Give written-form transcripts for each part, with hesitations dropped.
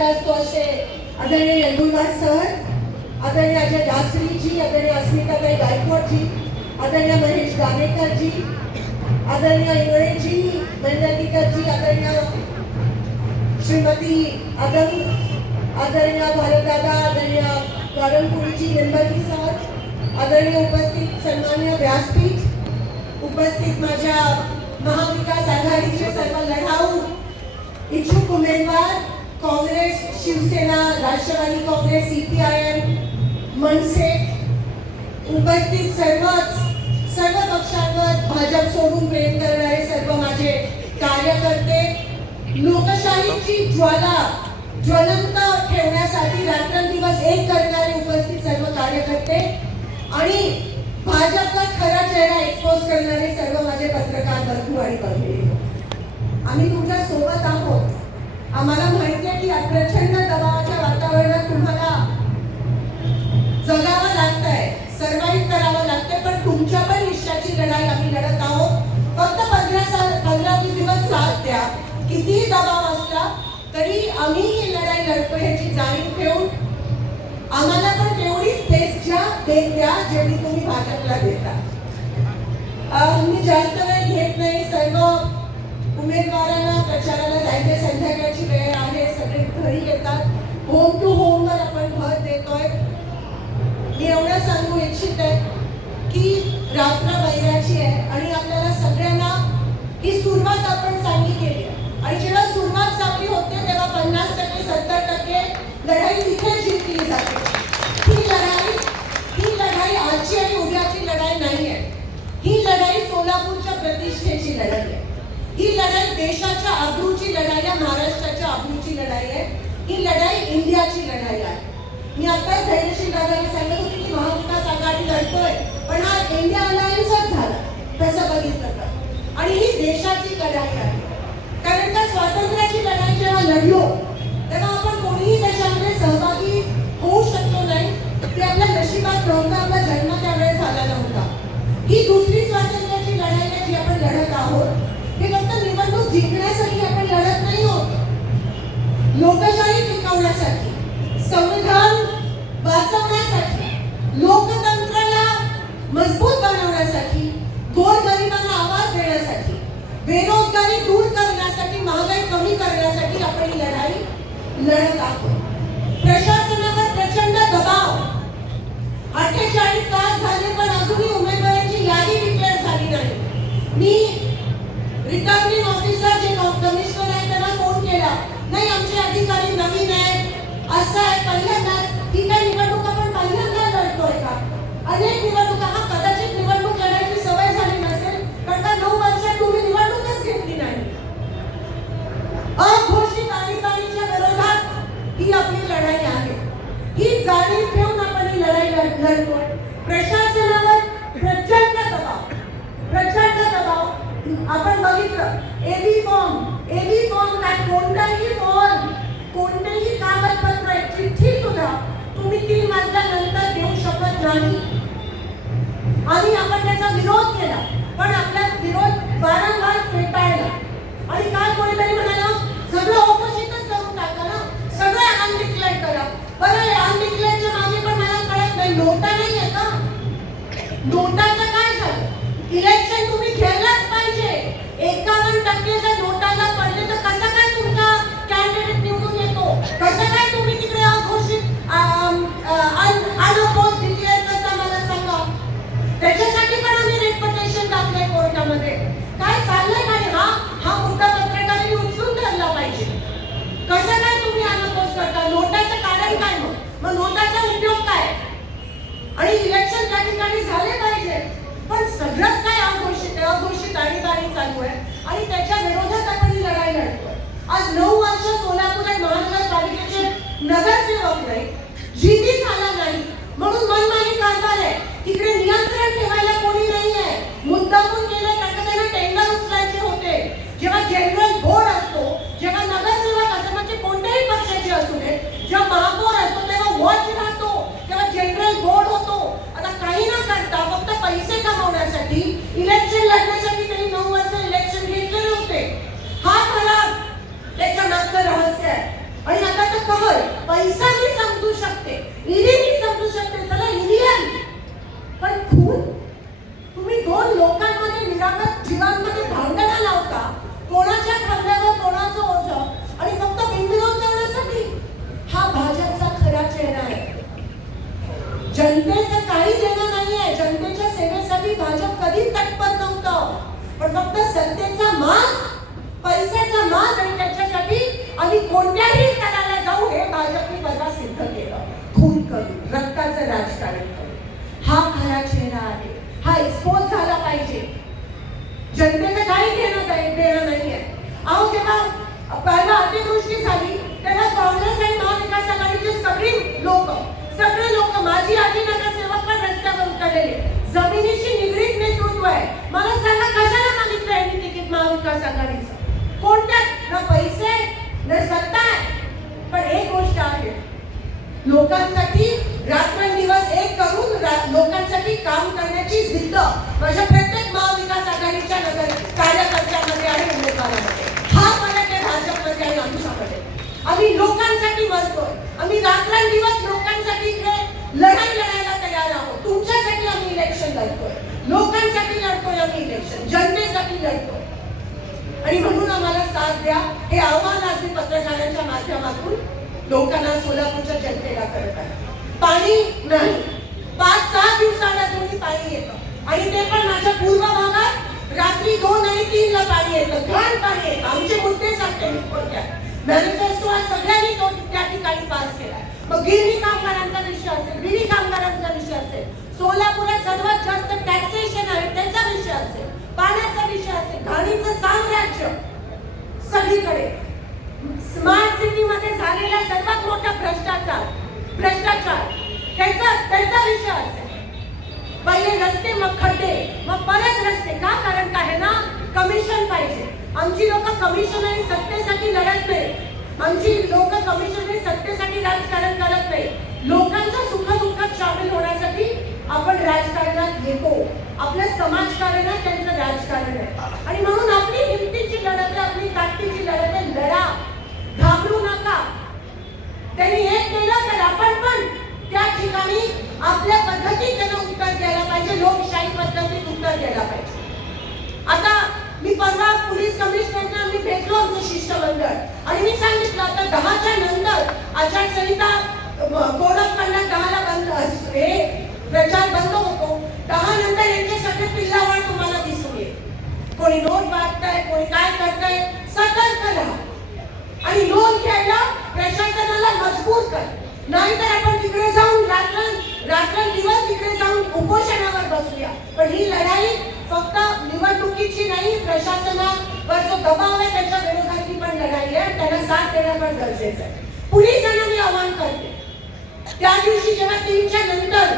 जाता असतो असे आदरणीय यंगुलवार सर, आदरणीय अजय दासरीजी, आदरणीय अस्मिताताई गायकवाडजी, आदरणीय महेश गाणेकरजी, आदरणीय इंगळेजी, मेंढरकीकरजी, आदरणीय श्रीमती आदम, आदरणीय भारतदादा, आदरणीय गौरवपुरीजी, निर्मलजी सर, आदरणीय उपस्थित सन्माननीय व्यासपीठ, उपस्थित माझ्या महाविकास आघाडीचे सर्व लढाऊ इच्छुक उमेदवार, काँग्रेस, शिवसेना, राष्ट्रवादी काँग्रेस, CPIM, मनसे, उपस्थित सर्व पक्षांवर भाजप सोडून प्रेम करणारे सर्व माझे कार्यकर्ते, लोकशाहीची ज्वाला ज्वलंत ठेवण्यासाठी रात्रंदिवस एक करणारे उपस्थित सर्व कार्यकर्ते आणि भाजपचा खरा चेहरा एक्सपोज करणारे सर्व माझे पत्रकार बंधू आणि भगिनी, आम्ही तुमच्या सोबत आहोत. आम्हाला माहिती आहे की प्रचंड दबावाच्या वातावरणात तुम्हाला जगावं लागतंय, सर्वाइव्ह करावं लागतंय, पण तुमच्या पण इच्छाची लढाई आम्ही लढत आहोत. फक्त 15-20 दिवस साथ द्या. कितीही दबाव असला तरी आम्ही ही लढाई लढतो ह्याची जाणीव ठेवून आम्हाला पण तेवढी स्पेस द्या जेवढी तुम्ही भाजपला देता. मी जास्त वेळ घेत नाही. सर्व उमेदवारांना प्रचाराला जायचे, संध्याकाळची वेळ आहे, सगळे घरी येतात. होम टू होम वर आपण भर देतोय. मी एवढं सांगू इच्छित आहे की रात्र वैराची आहे आणि आपल्याला सगळ्यांना ही सुरुवात आपण चांगली केली आहे आणि जेव्हा सुरुवात चांगली होते तेव्हा 50% 70% लढाई तिथे जिंकली जाते. ही लढाई आजची आणि उद्याची लढाई नाही आहे. ही लढाई सोलापूरच्या प्रतिष्ठेची लढाई आहे. ही लढाई देशाच्या अब्रूची लढाई आहे, महाराष्ट्राच्या अब्रूची लढाई आहे. ही लढाई इंडियाची लढाई आहे. मी आता धैर्यशील दादाने सांगत होते की महाविकास आघाडी लढतोय, पण हा इंडिया अलायन्सच झाला तसं बघितलं तर. आणि ही देशाची लढाई आहे. कारण का स्वातंत्र्याची लढाई जेव्हा लढलो तेव्हा आपण कोणीही त्याच्यामध्ये सहभागी होऊ शकलो नाही. ते आपल्या नशिबात नव्हतं, आपला जन्म त्यावेळेस झाला नव्हता. ही दुसरी स्वातंत्र्याची लढाई आहे जी आपण लढत आहोत. हे फक्त निवडणूक जिंकण्यासाठी आपण लढत नाही आहोत. लोकशाही टिकवण्यासाठी, संविधान वाचवण्यासाठी, लोकतंत्राला मजबूत बनवण्यासाठी, गोरगरिबांना आवाज देण्यासाठी, बेरोजगारी दूर करण्यासाठी, महागाई कमी करण्यासाठी आपण ही लढाई लढत आहोत. प्रशासनावर प्रचंड दबाव, 48 तास झाले पण अजूनही उमेदवारांची यादी डिक्लेअर झाली नाही. मी रिटर्निंग ऑफिसर जे कमिशनर आहे त्यांना फोन केला, नाही आमचे अधिकारी नवीन आहेत, असं आहे, पहिल्यांदाच ही काय निवडणूक आपण पहिल्यांदा लढतोय का? अनेक निवडणुका, हा कदाचित निवडणूक लढायची सवय झाली नसेल कारण का 9 वर्षात तुम्ही निवडणूकच घेतली नाही. अघोषित आणीबाणीच्या विरोधात ही आपली लढाई आहे. ही जाणीव ठेवून आपण ही लढाई लढतोय. प्रशासनावर प्रचंड दबाव आपण बघितलं. एबी फॉर्म काय, कोणताही फॉर्म, कोणतेही कागदपत्र, चिठ्ठी सुद्धा तुम्ही 3 वाजल्यानंतर देऊ शकत नाही. आणि आपण त्याचा विरोध केला, पण आपला विरोध वारंवार फेटाळला. आणि काय कोणीतरी म्हणाला सगळं ऑपोजिटच करून टाका ना, सगळं अनडिक्लेअर्ड करा. बरं, अनडिक्लेअर्डच्या मागे पण मला कळत नाही, नोटा नाही आहे का? नोटाचं काय झालं? इलेक्शन तुम्ही खेळलाच पाहिजे. 51% जर नोटाला पडले तर कसं काय तुमचा कॅन्डिडेट निवडून येतो? कसं काय तुम्ही तिकडे अघोषित अनअपोज डिक्लेअर करता मला सांगा. त्याच्यासाठी पण आम्ही रेपुटेशन टाकलंय कोर्टामध्ये. काय चाललंय काय? हा मुद्दा पत्रकारांनी उचलून धरला पाहिजे. कसं काय तुम्ही अनअपोज करता? नोटाचं कारण काय? मग नोटाचा उपयोग काय? आणि इलेक्शन त्या ठिकाणी झाले पाहिजे, पण सगळंच काय अघोषित आणीबाणी चालू आहे आणि त्याच्या विरोधात आपण ही लढाई लढतोय. आज 9 वर्ष सोलापूर महानगरपालिकेचे नगरसेवक नाही, जीबी झाला नाही म्हणून मनमानी कारभार आहे. तिकडे नियंत्रण ठेवायला कोणी नाही आहे. मुद्दामून केलं कारण त्यांना टेंडर उचलायचे होते. जेव्हा जनरल बोर्ड असतो, जेव्हा नगरसेवक असतो, म्हणजे कोणत्याही पक्षाचे असू दे, जेव्हा महापौर असतो तेव्हा वॉच राहतो, तेव्हा जनरल बोर्ड होतो. आता काही न करता फक्त पैसे कमवण्यासाठी, इलेक्शन लढण्यासाठी त्यांनी 9 वर्ष इलेक्शन घेतले नव्हते. हा खरा त्याच्या मागचं रहस्य पण फक्त सत्तेचा माज, पैशाचा माज आणि त्याच्यासाठी आम्ही कोणत्याही स्तराला जाऊ हे भाजपने परवा सिद्ध केलं. खून करून, रक्ताचं राजकारण करून. हा खरा चेहरा आहे. हा एक्सपोज झाला पाहिजे. जनतेचं काही देणं नाहीये. अहो जेव्हा पहिला अतिवृष्टी झाली तेव्हा काँग्रेस आणि महाविकास आघाडीचे सगळे लोक माझी आजी नगरसेवक पण रस्त्यावर उतरलेले. जमिनीशी निगडीत नेतृत्व आहे. मला सांगा कशाला मागितलं यांनी तिकीट महाविकास आघाडीचं? कोणत्या ना पैसे ना सत्ता आहे. पण एक गोष्ट आहे, लोकांसाठी रात्रंदिवस एक करून लोकांसाठी काम करण्याची जिद्द माझ्या प्रत्येक महाविकास आघाडीच्या नगर कार्यकर्त्यांमध्ये आणि उमेदवारांमध्ये. हा फरक आहे भाजपमध्ये आणि आमच्याकडे. आम्ही लोकांसाठी मरतोय. आम्ही रात्रंदिवस लोकांसाठी इकडे लढाई लढायला तयार आहोत. तुमच्यासाठी आम्ही इलेक्शन लढतोय. लोकांसाठी लढतोय आम्ही इलेक्शन. जनतेसाठी लढतोय. आणि म्हणून आम्हाला साथ द्या. हे आव्हान आज मी पत्रकारांच्या माध्यमातून लोकांना, सोलापूरच्या जनतेला करत आहे. पाणी नाही. 5-6 दिवसाला जोडी पाणी येतं आणि ते पण माझ्या पूर्व भागात रात्री 2 आणि 3 ला पाणी येतं. घाण पाणी येतं. आमचे मुद्दे सांगते मी थोडक्यात. मॅनिफेस्टो आज सगळ्यांनी तो त्या ठिकाणी पास केलाय. मग गिरणी कामगारांचा विषय असेल, विडी कामगारांचा विषय असेल, सोलापुरात सर्वात जास्त टॅक्सेशन आहे त्याचा विषय असेल, पाण्याचा विषय असेल, घाणीचं साम्राज्य सगळीकडे, स्मार्ट सिटी मध्ये झालेला सर्वात मोठा भ्रष्टाचार त्याचा विषय असेल. पहिले रस्ते, मग खड्डे, मग परत रस्ते. का? कारण काय आहे ना, कमिशन पाहिजे. आमची लोक कमिशन आणि सत्तेसाठी लढत नाही. आमची लोक कमिशन आणि सत्तेसाठी राजकारण करत नाही. लोकांच्या सुखदुःखात सामील होण्यासाठी आपण राजकारणात येतो. आपल्या समाजकारणात त्यांचं राजकारण आहे. आणि म्हणून आपली हिमतीची लढत आहे, आपली ताकदीची लढत आहे. लढा, घाबरू नका. त्यांनी हे केलं तर आपण पण त्या ठिकाणी आपल्या पद्धतीत त्यांना उत्तर द्यायला पाहिजे. लोकशाही पद्धतीत उत्तर द्यायला पाहिजे. आता मी परवा पोलीस कमिशनरना मी भेटलो, आमचं शिष्टमंडळ, आणि मी सांगितलं आता 10च्या नंतर आचारसंहिता कोड ऑफ कंडक्ट 10ला बंद, हे प्रचार बंद होतो. 10 नंतर यांचे सगळे पिल्लावळ तुम्हाला दिसून येईल. कोणी नोट वाटतंय, कोणी काय करतंय. सतर्क राहा आणि नोंद घ्यायला प्रशासनाला मजबूर कर. नाहीतर आपण तिकडे जाऊन रात्रंदिवस तिकडे जाऊन उपोषणावर बसूया. पण ही लढाई फक्त निवडणुकीची नाही, प्रशासनावर जो दबाव आहे त्याच्या विरोधातली पण लढाई आहे. त्यांना साथ देणं पण गरजेचं आहे. पोलिसांना मी आवाहन करते, त्या दिवशी जेव्हा 3च्या नंतर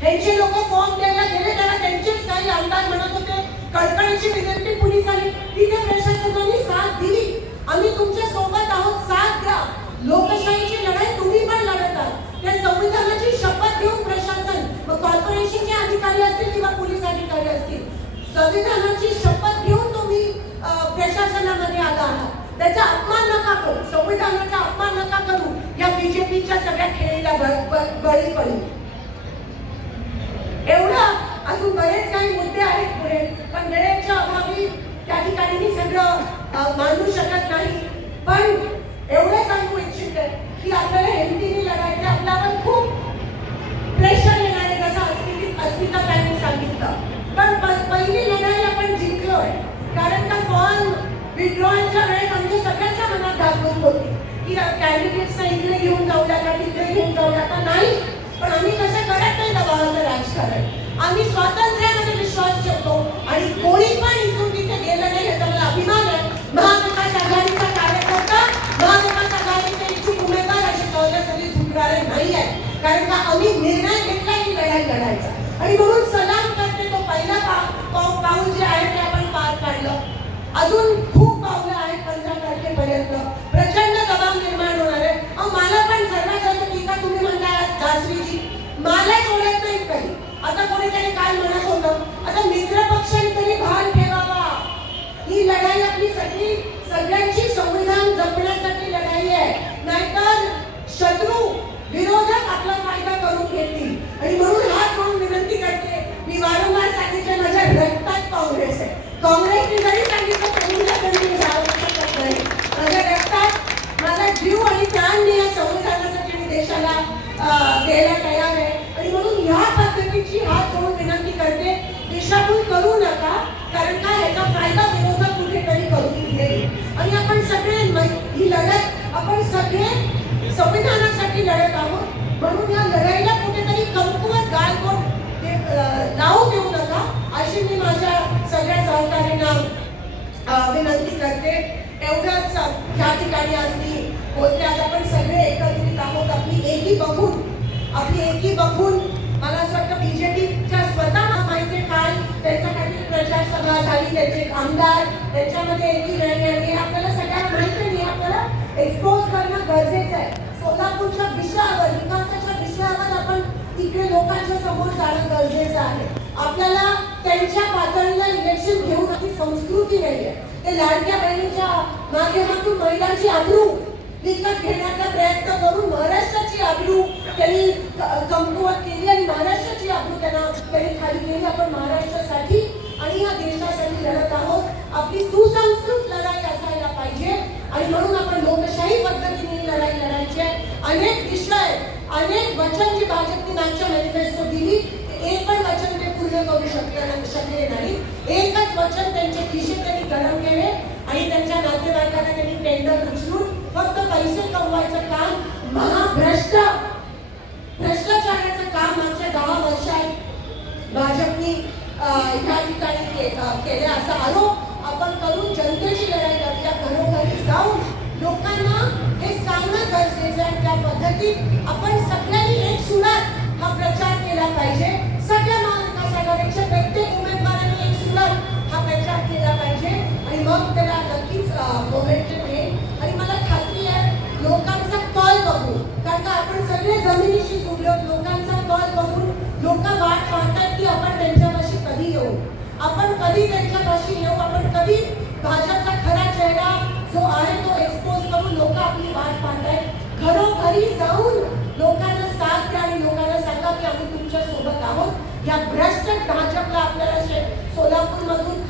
ह्यांचे लोक फॉर्म द्यायला गेले तेव्हा त्यांचेच काही आमदार म्हणत होते कळकळीची विनंती पोलिसांनी. तिथे प्रशासनाने साथ दिली. आम्ही तुमच्या सोबत आहोत, साथ द्या. लोकशाहीची लढाई तुम्ही पण लढत आहात. त्या संविधानाची शपथ घेऊन प्रशासन, मग कॉर्पोरेशनचे अधिकारी असतील किंवा पोलीस अधिकारी असतील, संविधानाची शपथ घेऊन तुम्ही प्रशासनामध्ये आला आहात. त्याचा अपमान नका करू, संविधानाचा अपमान नका करू. या बीजेपीच्या सगळ्या खेळीला बळी पडू. एवढं, अजून बरेच काही मुद्दे आहेत पुढे, पण वेळेच्या अभावी त्या ठिकाणी मी सगळं मांडू शकत नाही. पण एवढं सांगू इच्छिते की आपल्याला हिमतीने लढायचं. आपल्यावर खूप प्रेशर येणार आहे, जसं अस्मिता ताईंनी सांगितलं. पण पहिली लढाई आपण जिंकलोय. कारण का फॉर्म विड्रॉलच्या वेळेस आमच्या सगळ्यांच्या मनात धाकधूक होती की कॅन्डिडेट्सना इकडे घेऊन जाऊया का तिकडे घेऊन जाऊया का. नाही, पण आम्ही कसं करत नाही दबावाचं राजकारण. आम्ही स्वातंत्र्यामध्ये विश्वास ठेवतो आणि कोणी पण इथून तिथे गेलं नाही याचा मला अभिमान आहे. महाविकास आघाडीचा कार्यकर्ता, महाविकास आघाडीचे इच्छुक उमेदवार असे सहजासहजी झुकणारे नाही आहे. कारण का आम्ही निर्णय घेतला ही लढाई लढायचा. आणि म्हणून सलाम करते. तो पहिला पाऊल जे आहे ते आपण पार पाडलं. अजून खूप पावलं आहेत. 15 तारखेपर्यंत प्रचंड दबाव निर्माण होणार आहे. मला पण सर्वात जास्त टीका तुम्ही म्हणता दासरीजी, मला सोडत नाही कधी. आता कोणीतरी काय म्हणत होतं, आता मित्र पक्षांतरी भान ठेवावा. ही लढाई आपली सगळ्यांची संविधान जपण्यासाठी लढाई आहे. नाहीतर शत्रू विरोधक आपला फायदा करून घेतील. आणि म्हणून हात जोडून विनंती करते. मी वारंवार सांगितले माझ्या रक्तात काँग्रेस आहे. काँग्रेसने जरी सांगितलं तरी जाऊ शकत नाही. माझ्या रक्तात माझा जीव आणि प्राण मी या संविधानासाठी मी देशाला द्यायला तयार आहे. आणि म्हणून ह्या पद्धतीची हात जोडून विनंती करते, दिशाभूल करू नका. कारण का ह्याचा फायदा विरोधक कुठेतरी करून घेईल आणि आपण सगळे ही लढत आपण सगळे संविधानासाठी लढत आहोत. म्हणून या लढाईला कुठेतरी कमकुवत गालबोट लावू देऊ नका अशी मी माझ्या सगळ्या सहकार्यांना विनंती करते. एवढंच या ठिकाणी आज मी बोलते. आज आपण सगळे एकत्रित आहोत. आपली एकी बघून मला असं वाटतं बीजेपीच्या स्वतः माहिती काल त्यांचा काहीतरी प्रचार सभा झाली, त्यांचे आमदार त्यांच्यामध्ये एकी नाही आणि आपल्याला सगळ्यांना माहिती नाही. आपल्याला एक्सपोज करणं गरजेचं आहे. सोलापूरच्या विषयावर, विकासाच्या विषयावर आपण तिकडे लोकांच्या समोर जाणं गरजेचं आहे. आपल्याला त्यांच्या पातळीला इलेक्शन घेऊन आपली संस्कृती नाही आहे. ते लाडक्या बहिणीच्या माध्यमातून महिलांची आबरू विकत घेण्याचा प्रयत्न करून महाराष्ट्राची आबरू त्यांनी कमकुवत केली आणि महाराष्ट्राची आबरू त्यांनी खाली केली. आपण महाराष्ट्रासाठी आणि या देशासाठी लढत आहोत. आपली सुसंस्कृत लढाई असायला पाहिजे आणि म्हणून आपण लोकशाही पद्धतीने लढाई लढायची आहे. अनेक विषय, अनेक वचन जी भाजपने मागच्या मॅनिफेस्टो दिली, एक पण वचन ते पूर्ण करू शकले नाही. एकच वचन त्यांचे खिशे त्यांनी गरम केले आणि त्यांच्या नातेवाईकांना त्यांनी टेंडर उचलून फक्त पैसे कमवायचं काम, भ्रष्टाचाराचं काम मागच्या 10 वर्षात भाजपनी या ठिकाणी केले असा आरोप आपण करून जनतेची लढाई लढल्या. घरोघरी जाऊन लोकांना हे सांगणं गरजेचं आहे. त्या पद्धतीत आपण सगळ्यांनी एक सुरात हा प्रचार केला पाहिजे. सगळ्या महाविकास आघाडीच्या प्रत्येक उमेदवारांनी एक सुरात हा प्रचार केला पाहिजे आणि मग त्याला नक्कीच मोमेंटम येईल. आणि मला खात्री आहे लोकांचा कॉल बघू, कारण का आपण सगळे जमिनीशी जुळलो. लोकांचा कॉल बघून लोक वाट पाहतात की आपण त्यांच्यापाशी कधी येऊ, आपण कधी त्यांच्यापाशी येऊ, आपण कधी भाजपचा खरा चेहरा जो आहे तो एक्सपोज करून लोक आपली वाट पाहतायत. घरोघरी जाऊन लोकांना साथ द्या आणि लोकांना सांगा की आम्ही तुमच्या सोबत आहोत. या भ्रष्ट भाजपला आपल्याला सोलापूरमधून